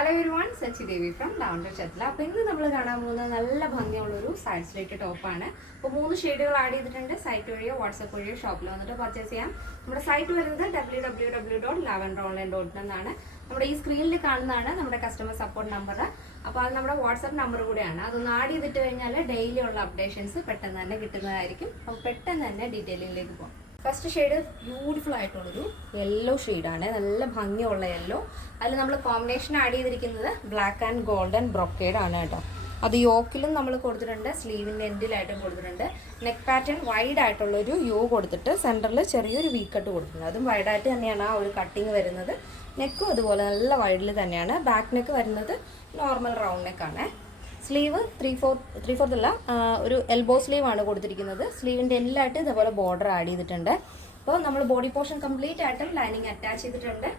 Hello everyone, Sachi Devi from lavender ചത്ല. അപ്പോൾ ഇന്ന് നമ്മൾ കാണാൻ പോകുന്നത് നല്ല ഭംഗിയുള്ളൊരു സൈഡ് സ്ലിറ്റ് ടോപ്പാണ്. അപ്പോൾ 3 ഷെയ്ഡുകൾ ആഡ് ചെയ്തിട്ടുണ്ട്. സൈറ്റ് വഴിയോ വാട്സപ്പ് വഴിയോ ഷോപ്പിൽ വന്നിട്ട് പർച്ചേസ് ചെയ്യാം. നമ്മുടെ സൈറ്റ് വരുന്നത് www.lavenderonline.in എന്നാണ്. നമ്മുടെ ഈ സ്ക്രീനിൽ കാണുന്നതാണ് നമ്മുടെ കസ്റ്റമർ സപ്പോർട്ട് നമ്പർ. അപ്പോൾ അത് നമ്മുടെ വാട്സപ്പ് നമ്പർ കൂടെയാണ്. അതൊന്ന് ആഡ് ചെയ്തിട്ട് കഴിഞ്ഞാൽ ഡെയിലി ഉള്ള അപ്ഡേഷൻസ് പെട്ടെന്ന് തന്നെ കിട്ടുന്നതായിരിക്കും. അപ്പോൾ പെട്ടെന്ന് തന്നെ ഡീറ്റെയിലിംഗിലേക്ക് പോകാം. ഫസ്റ്റ് ഷെയ്ഡ് ബ്യൂട്ടിഫുൾ ആയിട്ടുള്ളൊരു യെല്ലോ ഷെയ്ഡാണ്, നല്ല ഭംഗിയുള്ള യെല്ലോ. അതിൽ നമ്മൾ കോമ്പിനേഷൻ ആഡ് ചെയ്തിരിക്കുന്നത് ബ്ലാക്ക് ആൻഡ് ഗോൾഡൻ ബ്രൊക്കേഡ് ആണ് കേട്ടോ. അത് യോക്കിലും നമ്മൾ കൊടുത്തിട്ടുണ്ട്, സ്ലീവിൻ്റെ എൻഡിലായിട്ടും കൊടുത്തിട്ടുണ്ട്. നെക്ക് പാറ്റേൺ വൈഡ് ആയിട്ടുള്ളൊരു യോ കൊടുത്തിട്ട് സെൻറ്ററിൽ ചെറിയൊരു വി കട്ട് കൊടുത്തിട്ടുണ്ട്. അതും വൈഡായിട്ട് തന്നെയാണ് ആ ഒരു കട്ടിങ് വരുന്നത്. നെക്കും അതുപോലെ നല്ല വൈഡിൽ തന്നെയാണ്. ബാക്ക് നെക്ക് വരുന്നത് നോർമൽ റൗണ്ട് നെക്കാണ്. സ്ലീവ് ത്രീ ഫോർത്ത് അല്ല, ഒരു എൽബോ സ്ലീവ് ആണ് കൊടുത്തിരിക്കുന്നത്. സ്ലീവിൻ്റെ എല്ലായിട്ട് ഇതേപോലെ ബോർഡർ ആഡ് ചെയ്തിട്ടുണ്ട്. അപ്പോൾ നമ്മൾ ബോഡി പോർഷൻ കംപ്ലീറ്റ് ആയിട്ടും ലൈനിങ് അറ്റാച്ച് ചെയ്തിട്ടുണ്ട്.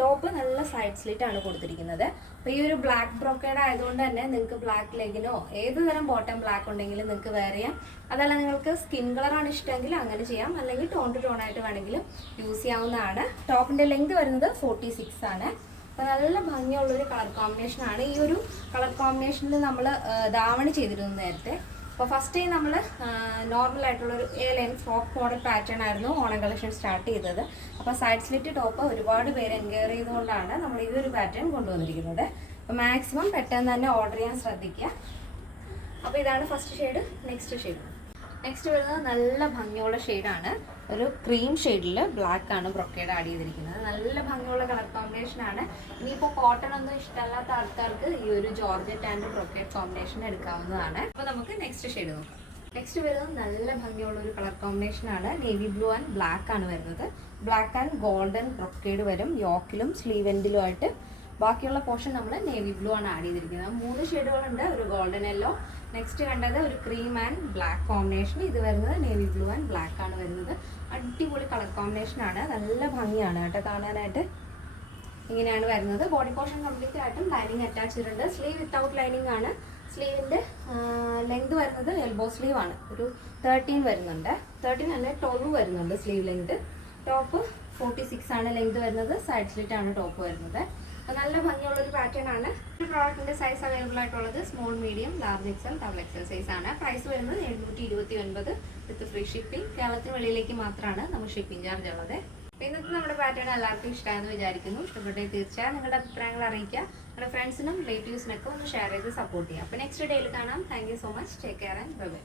ടോപ്പ് നല്ല സൈഡ് സ്ലിറ്റ് ആണ് കൊടുത്തിരിക്കുന്നത്. അപ്പോൾ ഈ ഒരു ബ്ലാക്ക് ബ്രോക്കേഡ് ആയതുകൊണ്ട് തന്നെ നിങ്ങൾക്ക് ബ്ലാക്ക് ലെഗിനോ ഏത് തരം ബോട്ടം ബ്ലാക്ക് ഉണ്ടെങ്കിലും നിങ്ങൾക്ക് വെയർ ചെയ്യാം. അതല്ല നിങ്ങൾക്ക് സ്കിൻ കളറാണ് ഇഷ്ടമെങ്കിൽ അങ്ങനെ ചെയ്യാം, അല്ലെങ്കിൽ ടോൺ ടു ടോൺ ആയിട്ട് വേണമെങ്കിലും യൂസ് ചെയ്യാവുന്നതാണ്. ടോപ്പിൻ്റെ ലെങ്ത് വരുന്നത് 46 ആണ്. അപ്പോൾ നല്ല ഭംഗിയുള്ളൊരു കളർ കോമ്പിനേഷനാണ്. ഈ ഒരു കളർ കോമ്പിനേഷനിൽ നമ്മൾ ധാവണി ചെയ്തിരുന്നു നേരത്തെ. അപ്പോൾ ഫസ്റ്റ് ടൈം നമ്മൾ നോർമലായിട്ടുള്ളൊരു ലൈൻ ഫ്രോക്ക് മോഡൽ പാറ്റേൺ ആയിരുന്നു ഓണം കളക്ഷൻ സ്റ്റാർട്ട് ചെയ്തത്. അപ്പോൾ സൈഡ് സ്ലിറ്റ് ടോപ്പ് ഒരുപാട് പേര് എൻക്വയറി ചെയ്തുകൊണ്ടാണ് നമ്മൾ ഈ ഒരു പാറ്റേൺ കൊണ്ടുവന്നിരിക്കുന്നത്. അപ്പോൾ മാക്സിമം പെട്ടെന്ന് തന്നെ ഓർഡർ ചെയ്യാൻ ശ്രദ്ധിക്കുക. അപ്പോൾ ഇതാണ് ഫസ്റ്റ് ഷെയ്ഡ്. നെക്സ്റ്റ് വരുന്നത് നല്ല ഭംഗിയുള്ള ഷെയ്ഡാണ്. ഒരു ക്രീം ഷെയ്ഡിൽ ബ്ലാക്ക് ആണ് ബ്രൊക്കേഡ് ആഡ് ചെയ്തിരിക്കുന്നത്. നല്ല ഭംഗിയുള്ള കളർ കോമ്പിനേഷൻ ആണ്. ഇനിയിപ്പോൾ കോട്ടൺ ഒന്നും ഇഷ്ടമല്ലാത്ത ആൾക്കാർക്ക് ഈ ഒരു ജോർജറ്റ് ആൻഡ് ബ്രൊക്കേഡ് കോമ്പിനേഷൻ എടുക്കാവുന്നതാണ്. അപ്പോൾ നമുക്ക് നെക്സ്റ്റ് ഷെയ്ഡ് നോക്കാം. നെക്സ്റ്റ് വരുന്നത് നല്ല ഭംഗിയുള്ള ഒരു കളർ കോമ്പിനേഷൻ ആണ്. നേവി ബ്ലൂ ആൻഡ് ബ്ലാക്ക് ആണ് വരുന്നത്. ബ്ലാക്ക് ആൻഡ് ഗോൾഡൻ ബ്രൊക്കേഡ് വരും യോക്കിലും സ്ലീവ് എൻഡിലും ആയിട്ട്. ബാക്കിയുള്ള പോർഷൻ നമ്മൾ നേവി ബ്ലൂ ആണ് ആഡ് ചെയ്തിരിക്കുന്നത്. 3 ഷെയ്ഡുകളുണ്ട്. ഒരു ഗോൾഡൻ യെല്ലോ, നെക്സ്റ്റ് കണ്ടത് ഒരു ക്രീം ആൻഡ് ബ്ലാക്ക് കോമ്പിനേഷൻ. ഇത് വരുന്നത് നേവി ബ്ലൂ ആൻഡ് ബ്ലാക്ക് ആണ് വരുന്നത്. അടിപൊളി കളർ കോമ്പിനേഷൻ ആണ്. നല്ല ഭംഗിയാണ് കേട്ടോ കാണാനായിട്ട്. ഇങ്ങനെയാണ് വരുന്നത്. ബോഡി പോർഷൻ കംപ്ലീറ്റ് ആയിട്ടും ലൈനിങ് അറ്റാച്ച് ചെയ്തിട്ടുണ്ട്. സ്ലീവ് വിത്തൗട്ട് ലൈനിങ് ആണ്. സ്ലീവിൻ്റെ ലെങ്ത് വരുന്നത് എൽബോ സ്ലീവ് ആണ്. ഒരു 13 വരുന്നുണ്ട്. 13 അല്ല 12 വരുന്നുണ്ട് സ്ലീവ് ലെങ്ത്. ടോപ്പ് 46 ആണ് ലെങ്ത് വരുന്നത്. സൈഡ് സ്ലിറ്റ് ആണ് ടോപ്പ് വരുന്നത്. നല്ല ഭംഗിയുള്ളൊരു പാറ്റേൺ ആണ്. ഈ പ്രോഡക്റ്റിന്റെ സൈസ് അവൈലബിൾ ആയിട്ടുള്ളത് small, medium, large XL, double XL size ആണ്. പ്രൈസ് വരുന്നത് 729 വിത്ത് ഫ്രീ ഷിപ്പിംഗ്. കേരളത്തിന് വെളിയിലേക്ക് മാത്രമാണ് നമുക്ക് ഷിപ്പിംഗ് ചാർജ് ഉള്ളത്. അപ്പോൾ ഇന്നത്തെ നമ്മുടെ പാറ്റേൺ എല്ലാവർക്കും ഇഷ്ടമായെന്ന് വിചാരിക്കുന്നു. ഇഷ്ടപ്പെട്ടെങ്കിൽ തീർച്ചയായും നിങ്ങളുടെ അഭിപ്രായങ്ങൾ അറിയിക്കുക. നിങ്ങളുടെ ഫ്രണ്ട്സിനും റിലേറ്റീവ്സിനൊക്കെ ഒന്ന് ഷെയർ ചെയ്ത് സപ്പോർട്ട് ചെയ്യുക. അപ്പോൾ നെക്സ്റ്റ് ഡേയിൽ കാണാം. Thank you so much. Take care and bye bye.